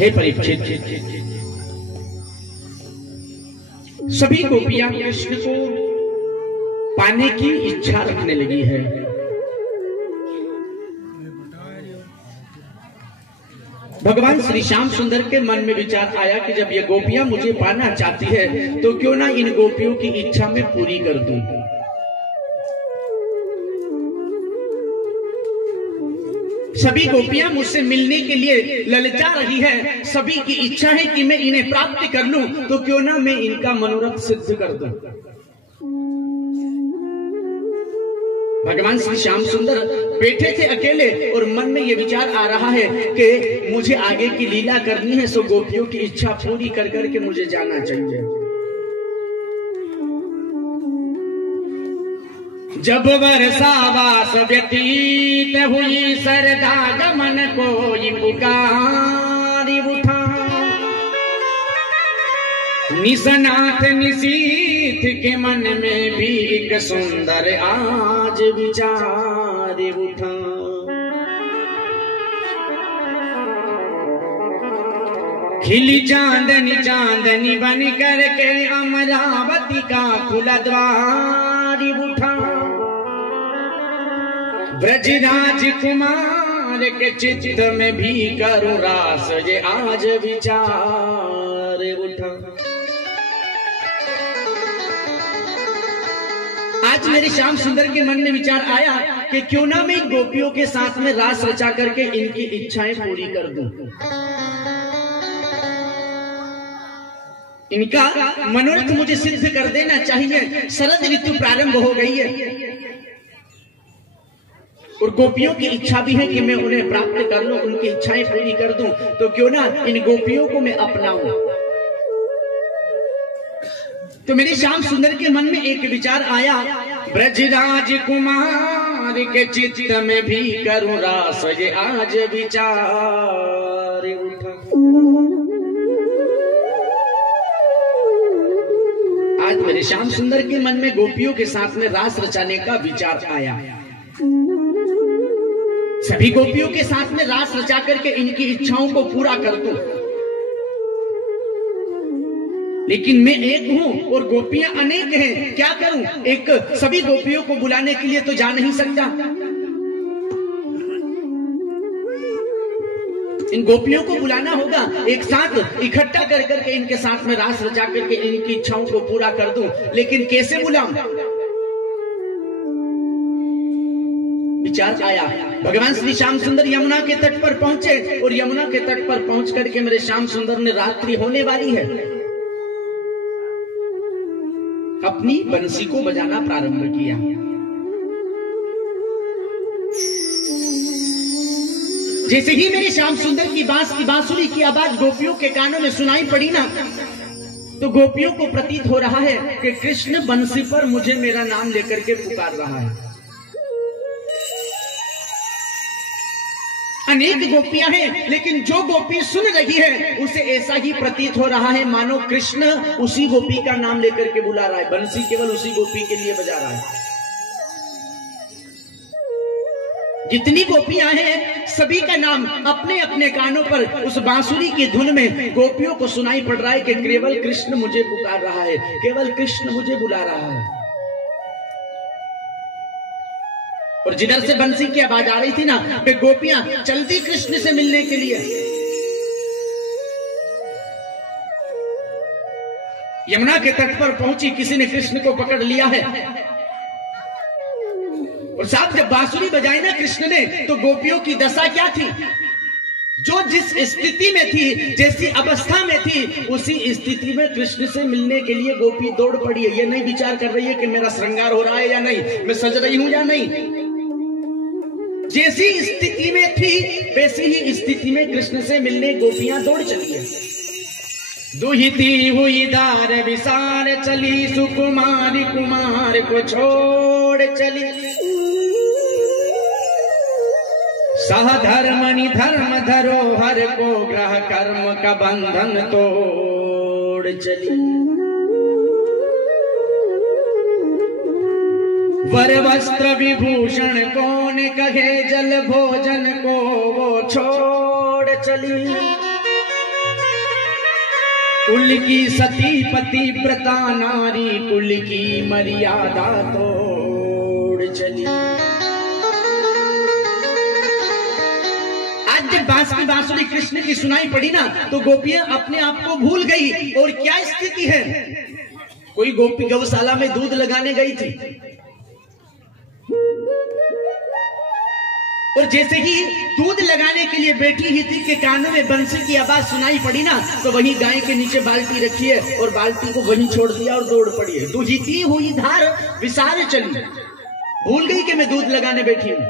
हे परीक्षित, सभी गोपियां कृष्ण को पाने की इच्छा रखने लगी है। भगवान श्री श्याम सुंदर के मन में विचार आया कि जब ये गोपियां मुझे पाना चाहती है तो क्यों ना इन गोपियों की इच्छा मैं पूरी कर दूं। सभी गोपियां मुझसे मिलने के लिए ललचा रही है, सभी की इच्छा है कि मैं इन्हें प्राप्त कर लूं, तो क्यों ना मैं इनका मनोरथ सिद्ध कर दूं। भगवान श्री श्याम सुंदर बैठे थे अकेले और मन में यह विचार आ रहा है कि मुझे आगे की लीला करनी है, सो गोपियों की इच्छा पूरी कर करके मुझे जाना चाहिए। जब वर्षावास व्यतीत हुई सरदा गमन कोई पुकारी उठा, निसनाथ निशीथ के मन में भी एक सुंदर आज विचार उठा। खिली चांदनी चांदनी बन करके अमरावती का खुला द्वार उठा। ब्रजराज कुमार के चित्त में भी करो रास ये आज विचार उठा। आज मेरे श्याम सुंदर के मन में विचार आया कि क्यों ना मैं गोपियों के साथ में रास रचा करके इनकी इच्छाएं पूरी कर दूं। इनका मनोरथ मुझे सिद्ध कर देना चाहिए। शरद ऋतु प्रारंभ हो गई है और गोपियों की इच्छा भी है कि मैं उन्हें प्राप्त कर लूं, उनकी इच्छाएं पूरी कर दूं, तो क्यों ना इन गोपियों को मैं अपनाऊं। तो मेरे श्याम सुंदर के मन में एक विचार आया, ब्रजराज कुमार के चित्त में भी करूं रास ये आज विचार उठा। आज मेरे श्याम सुंदर के मन में गोपियों के साथ में रास रचाने का विचार आया। सभी गोपियों के साथ में रास रचा करके इनकी इच्छाओं को पूरा कर दूं, लेकिन मैं एक हूं और गोपियां अनेक हैं, क्या करूं। एक सभी गोपियों को बुलाने के लिए तो जा नहीं सकता। इन गोपियों को बुलाना होगा, एक साथ इकट्ठा कर करके इनके साथ में रास रचा करके इनकी इच्छाओं को पूरा कर दूं, लेकिन कैसे बुलाऊं। विचार आया। भगवान श्री श्याम सुंदर यमुना के तट पर पहुंचे और यमुना के तट पर पहुंच करके मेरे श्याम सुंदर ने रात्रि होने वाली है, अपनी बंसी को बजाना प्रारंभ किया। जैसे ही मेरे श्याम सुंदर की बांसुरी की आवाज गोपियों के कानों में सुनाई पड़ी ना, तो गोपियों को प्रतीत हो रहा है कि कृष्ण बंसी पर मुझे मेरा नाम लेकर के पुकार रहा है। अनेक गोपियां हैं, लेकिन जो गोपी सुन रही है उसे ऐसा ही प्रतीत हो रहा है मानो कृष्ण उसी गोपी का नाम लेकर के बुला रहा है, बंसी केवल उसी गोपी के लिए बजा रहा है। जितनी गोपियां हैं सभी का नाम अपने अपने कानों पर उस बांसुरी की धुन में गोपियों को सुनाई पड़ रहा है कि केवल कृष्ण मुझे पुकार रहा है, केवल कृष्ण मुझे बुला रहा है। और जिधर से बंसी की आवाज आ रही थी ना, वे गोपियां चलती कृष्ण से मिलने के लिए। यमुना के तट पर पहुंची, किसी ने कृष्ण को पकड़ लिया है और साथ जब बांसुरी बजाई ना कृष्ण ने, तो गोपियों की दशा क्या थी। जो जिस स्थिति में थी, जैसी अवस्था में थी, उसी स्थिति में कृष्ण से मिलने के लिए गोपी दौड़ पड़ी है। ये नहीं विचार कर रही है कि मेरा श्रृंगार हो रहा है या नहीं, मैं सज रही हूं या नहीं। जैसी स्थिति में थी वैसी ही स्थिति में कृष्ण से मिलने गोपियां दौड़ चली है। दुहिती हुई दार विसार चली, सुकुमारी कुमार को छोड़ चली। सहधर्मनि धर्म धरोहर को ग्रह कर्म का बंधन तोड़ चली। वर वस्त्र विभूषण कौन कहे, जल भोजन को वो छोड़ चली। कुल की सती पतिव्रता नारी, कुल की मर्यादा तोड़ चली। आज जब बांस की बांसुरी कृष्ण की सुनाई पड़ी ना, तो गोपियां अपने आप को भूल गई। और क्या स्थिति है, कोई गोपी गौशाला में दूध लगाने गई थी, और जैसे ही दूध लगाने के लिए बैठी ही थी कि कानों में बंसी की आवाज सुनाई पड़ी ना, तो वही गाय के नीचे बाल्टी रखी है और बाल्टी को वहीं छोड़ दिया और दौड़ पड़ी है। दुहिती हुई धार विसार चली, भूल गई कि मैं दूध लगाने बैठी हूं।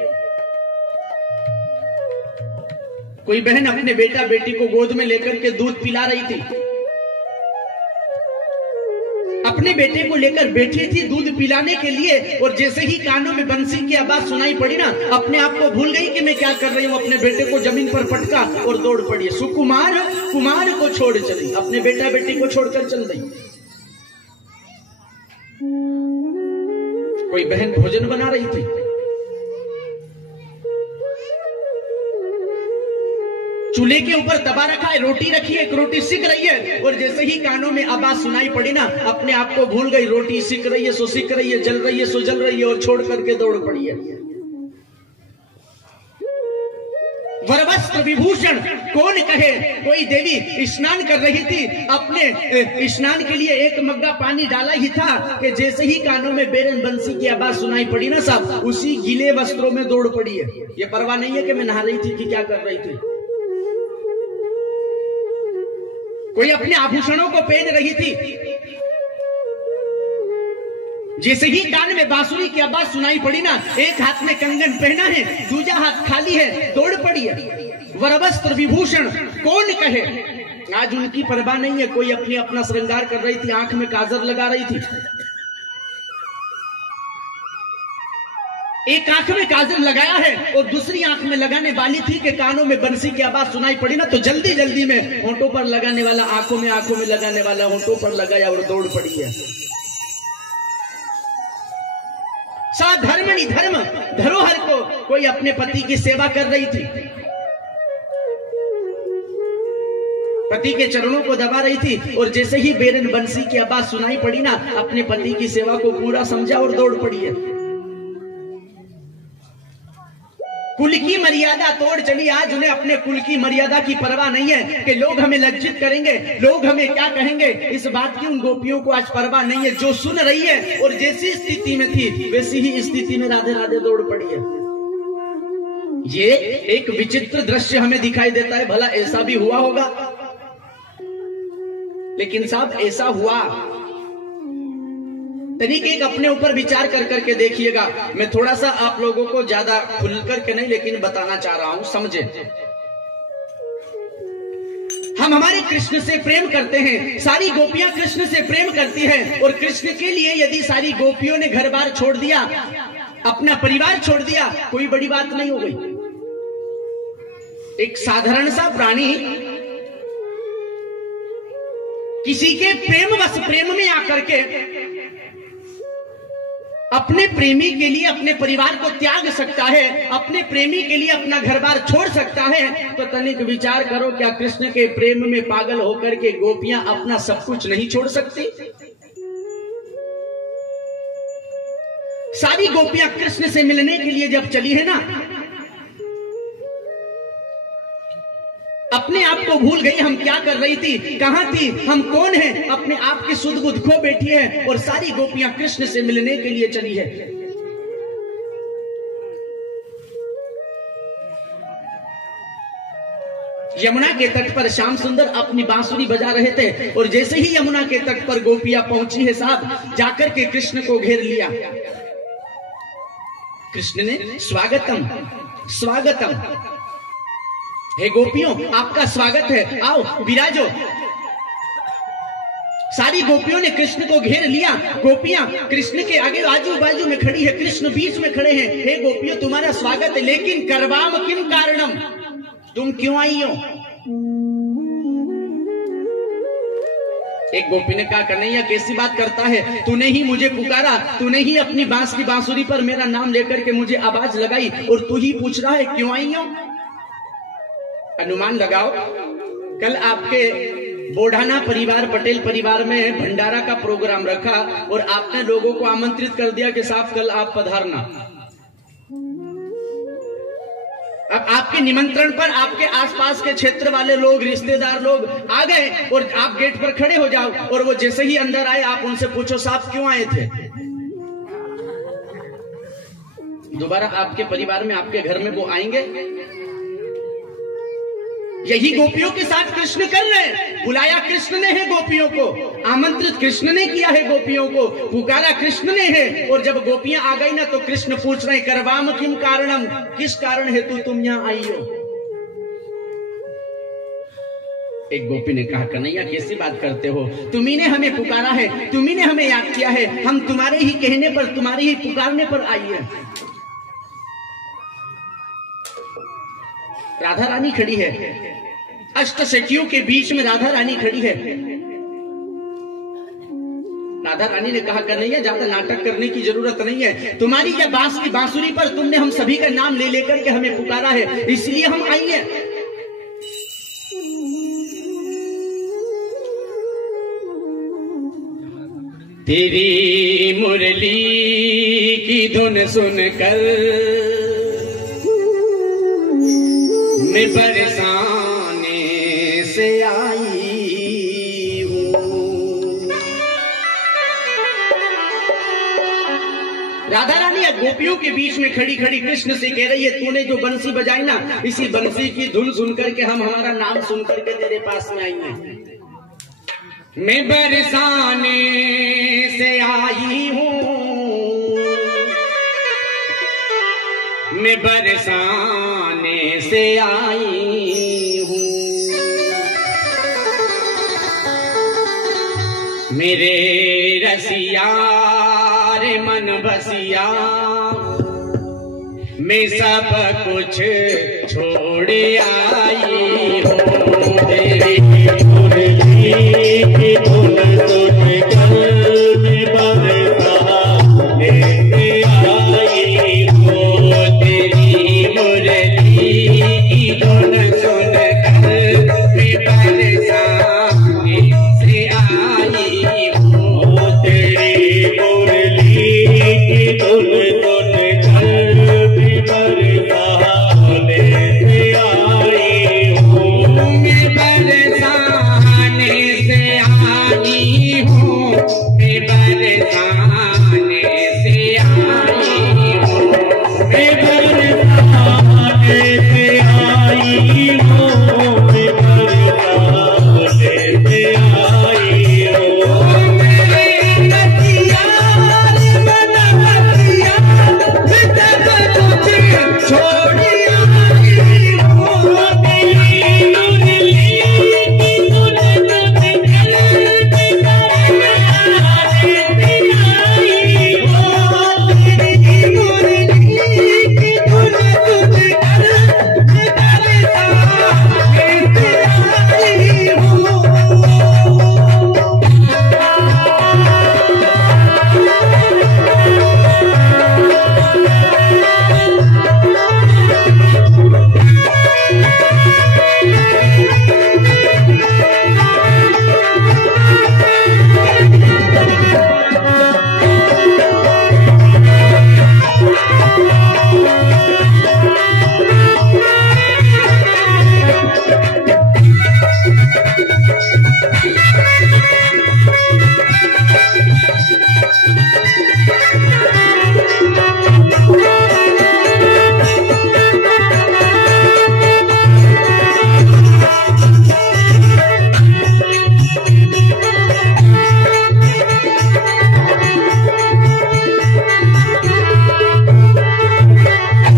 कोई बहन अपने बेटा बेटी को गोद में लेकर के दूध पिला रही थी, अपने बेटे को लेकर बैठी थी दूध पिलाने के लिए, और जैसे ही कानों में बंसी की आवाज सुनाई पड़ी ना, अपने आप को भूल गई कि मैं क्या कर रही हूं। अपने बेटे को जमीन पर पटका और दौड़ पड़ी। सुकुमार कुमार को छोड़ चली, अपने बेटा बेटी को छोड़कर चल गई। कोई बहन भोजन बना रही थी, चूल्हे के ऊपर तवा रखा है, रोटी रखी है, एक रोटी सिक रही है, और जैसे ही कानों में आवाज सुनाई पड़ी ना, अपने आप को भूल गई। रोटी सिक रही है सो सिक रही है, जल रही है सो जल रही है, और छोड़ करके दौड़ पड़ी है। वरवस्त्र विभूषण कौन कहे, कोई देवी स्नान कर रही थी, अपने स्नान के लिए एक मग्गा पानी डाला ही था कि जैसे ही कानों में बेरन बंसी की आवाज सुनाई पड़ी ना साहब, उसी गीले वस्त्रों में दौड़ पड़ी है। ये परवाह नहीं है कि मैं नहा रही थी कि क्या कर रही थी। कोई अपने आभूषणों को पहन रही थी, जैसे ही कान में बांसुरी की आवाज सुनाई पड़ी ना, एक हाथ में कंगन पहना है, दूसरा हाथ खाली है, दौड़ पड़ी है। वरवस्त्र विभूषण कौन कहे, आज उनकी परवाह नहीं है। कोई अपनी अपना श्रृंगार कर रही थी, आंख में काजल लगा रही थी, एक आंख में काजल लगाया है और दूसरी आंख में लगाने वाली थी कि कानों में बंसी की आवाज सुनाई पड़ी ना, तो जल्दी जल्दी में होंठों पर लगाने वाला आंखों में लगाने वाला होंठों पर लगाया और दौड़ पड़ी है। सा धर्मणि धर्म धरोहर को कोई अपने पति की सेवा कर रही थी, पति के चरणों को दबा रही थी, और जैसे ही बेरन बंसी की आवाज सुनाई पड़ी ना, अपने पति की सेवा को पूरा समझा और दौड़ पड़ी है। कुल की मर्यादा तोड़ चली। आज उन्हें अपने कुल की मर्यादा की परवाह नहीं है कि लोग हमें लज्जित करेंगे, लोग हमें क्या कहेंगे, इस बात की उन गोपियों को आज परवाह नहीं है। जो सुन रही है और जैसी स्थिति में थी वैसी ही स्थिति में राधे राधे दौड़ पड़ी है। ये एक विचित्र दृश्य हमें दिखाई देता है। भला ऐसा भी हुआ होगा? लेकिन साहब ऐसा हुआ, तनिक एक अपने ऊपर विचार कर करके देखिएगा। मैं थोड़ा सा आप लोगों को ज्यादा खुल करके नहीं लेकिन बताना चाह रहा हूं, समझे। हम हमारे कृष्ण से प्रेम करते हैं, सारी गोपियां कृष्ण से प्रेम करती हैं, और कृष्ण के लिए यदि सारी गोपियों ने घर बार छोड़ दिया, अपना परिवार छोड़ दिया, कोई बड़ी बात नहीं हो गई। एक साधारण सा प्राणी किसी के प्रेमवश प्रेम में आकर के अपने प्रेमी के लिए अपने परिवार को त्याग सकता है, अपने प्रेमी के लिए अपना घर बार छोड़ सकता है, तो तनिक विचार करो, क्या कृष्ण के प्रेम में पागल होकर के गोपियां अपना सब कुछ नहीं छोड़ सकती? सारी गोपियां कृष्ण से मिलने के लिए जब चली है ना, अपने आप को भूल गई, हम क्या कर रही थी, कहां थी, हम कौन हैं, अपने आप की सुध बुध खो बैठी है, और सारी गोपियां कृष्ण से मिलने के लिए चली है। यमुना के तट पर श्याम सुंदर अपनी बांसुरी बजा रहे थे, और जैसे ही यमुना के तट पर गोपियां पहुंची है साहब, जाकर के कृष्ण को घेर लिया। कृष्ण ने स्वागतम स्वागतम, हे गोपियों आपका स्वागत है, आओ विराजो। सारी गोपियों ने कृष्ण को घेर लिया। गोपियां कृष्ण के आगे आजू बाजू में खड़ी है, कृष्ण बीच में खड़े हैं। हे गोपियों तुम्हारा स्वागत है, लेकिन करवाम किम कारणम, तुम क्यों आई हो? एक गोपी ने कहा, कन्हैया कैसी बात करता है, तूने ही मुझे पुकारा, तूने ही अपनी बांस की बांसुरी पर मेरा नाम लेकर के मुझे आवाज लगाई, और तू ही पूछ रहा है क्यों आई हो? अनुमान लगाओ, कल आपके बोढ़ाना परिवार, पटेल परिवार में भंडारा का प्रोग्राम रखा और आपने लोगों को आमंत्रित कर दिया कि साहब कल आप पधारना। अब आपके निमंत्रण पर आपके आसपास के क्षेत्र वाले लोग, रिश्तेदार लोग आ गए और आप गेट पर खड़े हो जाओ और वो जैसे ही अंदर आए आप उनसे पूछो साहब क्यों आए थे। दोबारा आपके परिवार में, आपके घर में वो आएंगे? यही गोपियों के साथ कृष्ण कर रहे हैं। बुलाया कृष्ण ने है गोपियों को, आमंत्रित कृष्ण ने किया है गोपियों को, पुकारा कृष्ण ने है। और जब गोपियां आ गई ना तो कृष्ण पूछ रहे करवाम किम कारणम, किस कारण हेतु तुम यहां आई हो। एक गोपी ने कहा कन्हैया कैसी बात करते हो, तुम्ही ने हमें पुकारा है, तुम्ही ने हमें याद किया है, हम तुम्हारे ही कहने पर, तुम्हारे ही पुकारने पर आई है। राधा रानी खड़ी है, अष्ट सखियों के बीच में राधा रानी खड़ी है। राधा रानी ने कहा कन्हैया ज्यादा नाटक करने की जरूरत नहीं है, तुम्हारी यह बांसुरी पर तुमने हम सभी का नाम ले लेकर के हमें पुकारा है, इसलिए हम आई हैं। तेरी मुरली की धुन सुनकर मैं बरसाने से आई हूँ। राधा रानी गोपियों के बीच में खड़ी खड़ी कृष्ण से कह रही है तूने जो बंसी बजाई ना, इसी बंसी की धुन सुनकर के हम हमारा नाम सुनकर के तेरे पास में आई हैं। मैं बरसाने से आई हूँ, मैं बरसाने से आई हूँ। मेरे रसिया रे मन बसिया, मैं सब कुछ छोड़ आई हूँ। तेरी मुरली की धुन सुनकर मैं बरसाने से आई हूँ। तेरी मुरली की धुन सुनकर मैं बरसाने से आई हूँ। तेरी मुरली की धुन सुनकर मैं बरसाने से आई हूँ। मैं बरसाने से आई हूँ, मैं बरसाने से आई हूँ। मैं बरसाने से आई हूँ, मैं बरसाने से आई हूँ। मेरे रसिया रे मन बसिया, मैं सब कुछ छोड़ आई हूँ। तेरी मुरली की धुन सुनकर मैं बरसाने से आई हूँ।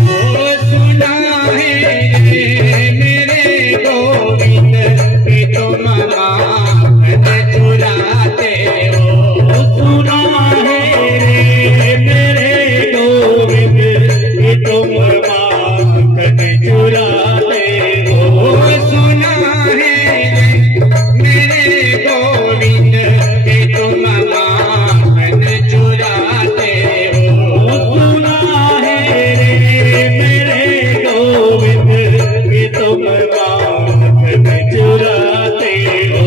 तेरी मुरली की धुन सुनकर मैं बरसाने से आई हूँ। तुम माखन चुराते हो।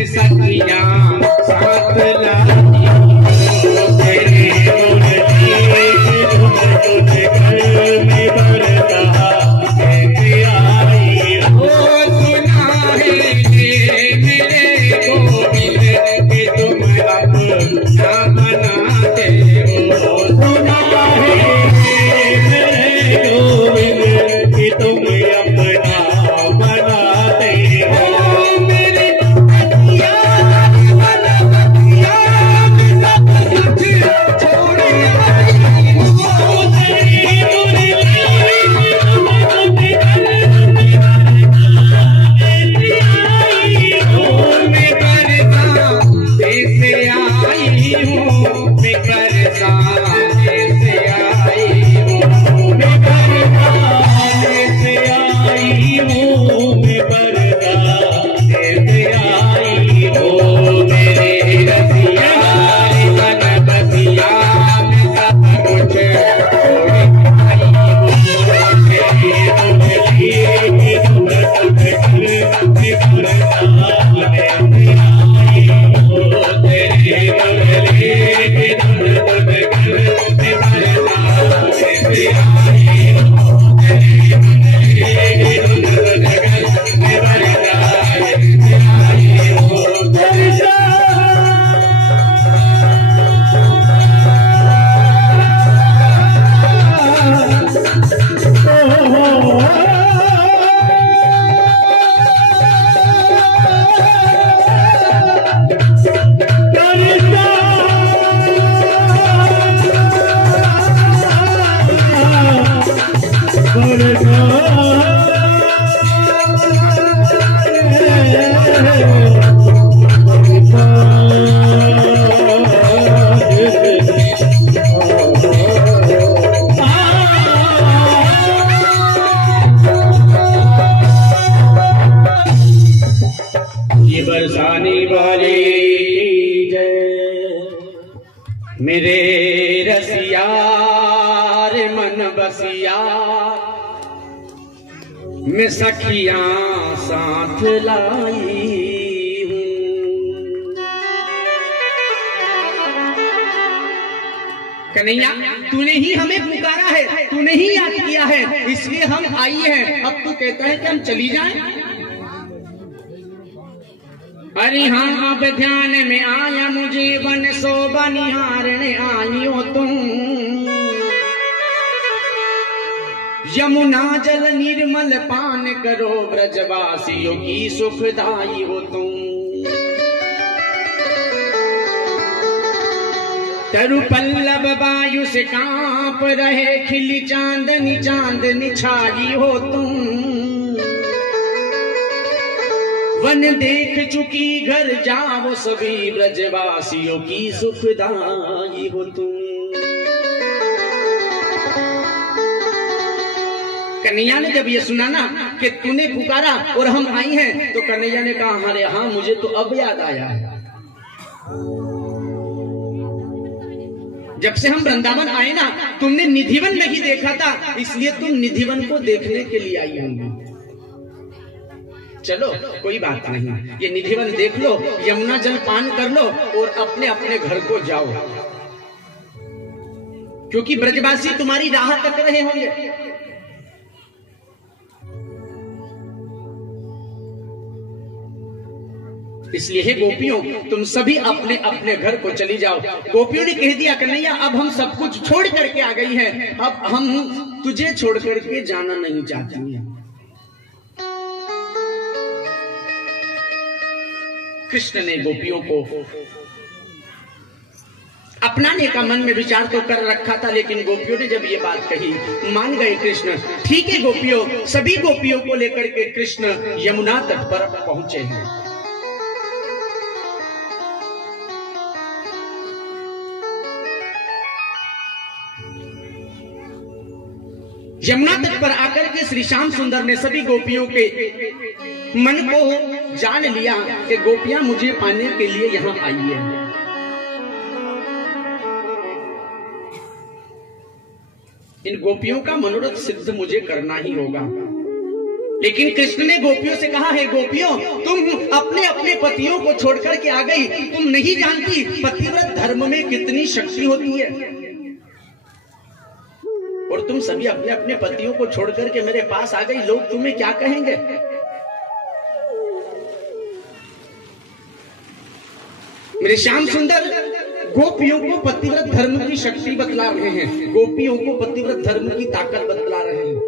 में सखियां साथ लाई तेरे मुरली तुझे घर में बरता कैसे आई हो। सुना है मेरे गोविंद कि तुम अपना बनाते हो। सुना है मेरे गोविंद कि तुम अपना बनाते हो। मेरे अखियां सब कुछ छोड़ आई हो। तेरी मुरली मैं बरसाने से आई हूँ, मैं बरसाने से आई हूँ, मैं बरसाने से आई हूँ, मैं बरसाने से आई हूँ। मेरे रसिया मन बसिया मैं सब कुछ छोड़ आई हूँ। मेरी बरसाने वाले की जय। मेरे रसिया रे मन बसिया मैं सखियां साथ लाई हूँ। कन्हैया तूने ही हमें पुकारा है, तूने ही याद किया है, इसलिए हम आई हैं। अब तू कहता है कि हम चली जाएं। अरे हाँ अब ध्यान में आया मुझे बन सो बनिहारने आई हो तुम। यमुना जल निर्मल पान करो ब्रजवासियों की सुखदाई हो तुम। तरु पल्लव वायु से कांप रहे खिली चांदनी चांदनी छाई हो तुम। वन देख चुकी घर जाओ सभी ब्रजवासियों की सुखदाई हो तुम। कन्हैया ने जब ये सुना ना कि तूने पुकारा और हम आई हैं, तो कन्हैया ने कहा अरे हाँ मुझे तो अब याद आया है। जब से हम वृंदावन आए ना तुमने निधिवन नहीं देखा था, इसलिए तुम निधिवन को देखने के लिए आई होंगी। चलो कोई बात नहीं, ये निधिवन देख लो, यमुना जल पान कर लो और अपने अपने घर को जाओ, क्योंकि ब्रजवासी तुम्हारी राह तक रहे होंगे। इसलिए हे गोपियों तुम सभी अपने अपने घर को चली जाओ। गोपियों ने कह दिया कन्हैया अब हम सब कुछ छोड़ करके आ गई हैं, अब हम तुझे छोड़ करके जाना नहीं चाहती हैं। कृष्ण ने गोपियों को अपनाने का मन में विचार तो कर रखा था, लेकिन गोपियों ने जब ये बात कही मान गए कृष्ण। ठीक है गोपियों, सभी गोपियों को लेकर के कृष्ण यमुना तट पर पहुंचे हैं। यमुना तट पर आकर के श्री श्याम सुंदर ने सभी गोपियों के मन को जान लिया कि गोपियां मुझे पाने के लिए यहां आई है। इन गोपियों का मनोरथ सिद्ध मुझे करना ही होगा। लेकिन कृष्ण ने गोपियों से कहा है, गोपियों तुम अपने अपने पतियों को छोड़कर के आ गई, तुम नहीं जानती पतिव्रत धर्म में कितनी शक्ति होती है, और तुम सभी अपने अपने पतियों को छोड़कर के मेरे पास आ गई, लोग तुम्हें क्या कहेंगे। मेरे श्याम सुंदर गोपियों को पतिव्रत धर्म की शक्ति बतला रहे हैं, गोपियों को पतिव्रत धर्म की ताकत बतला रहे हैं।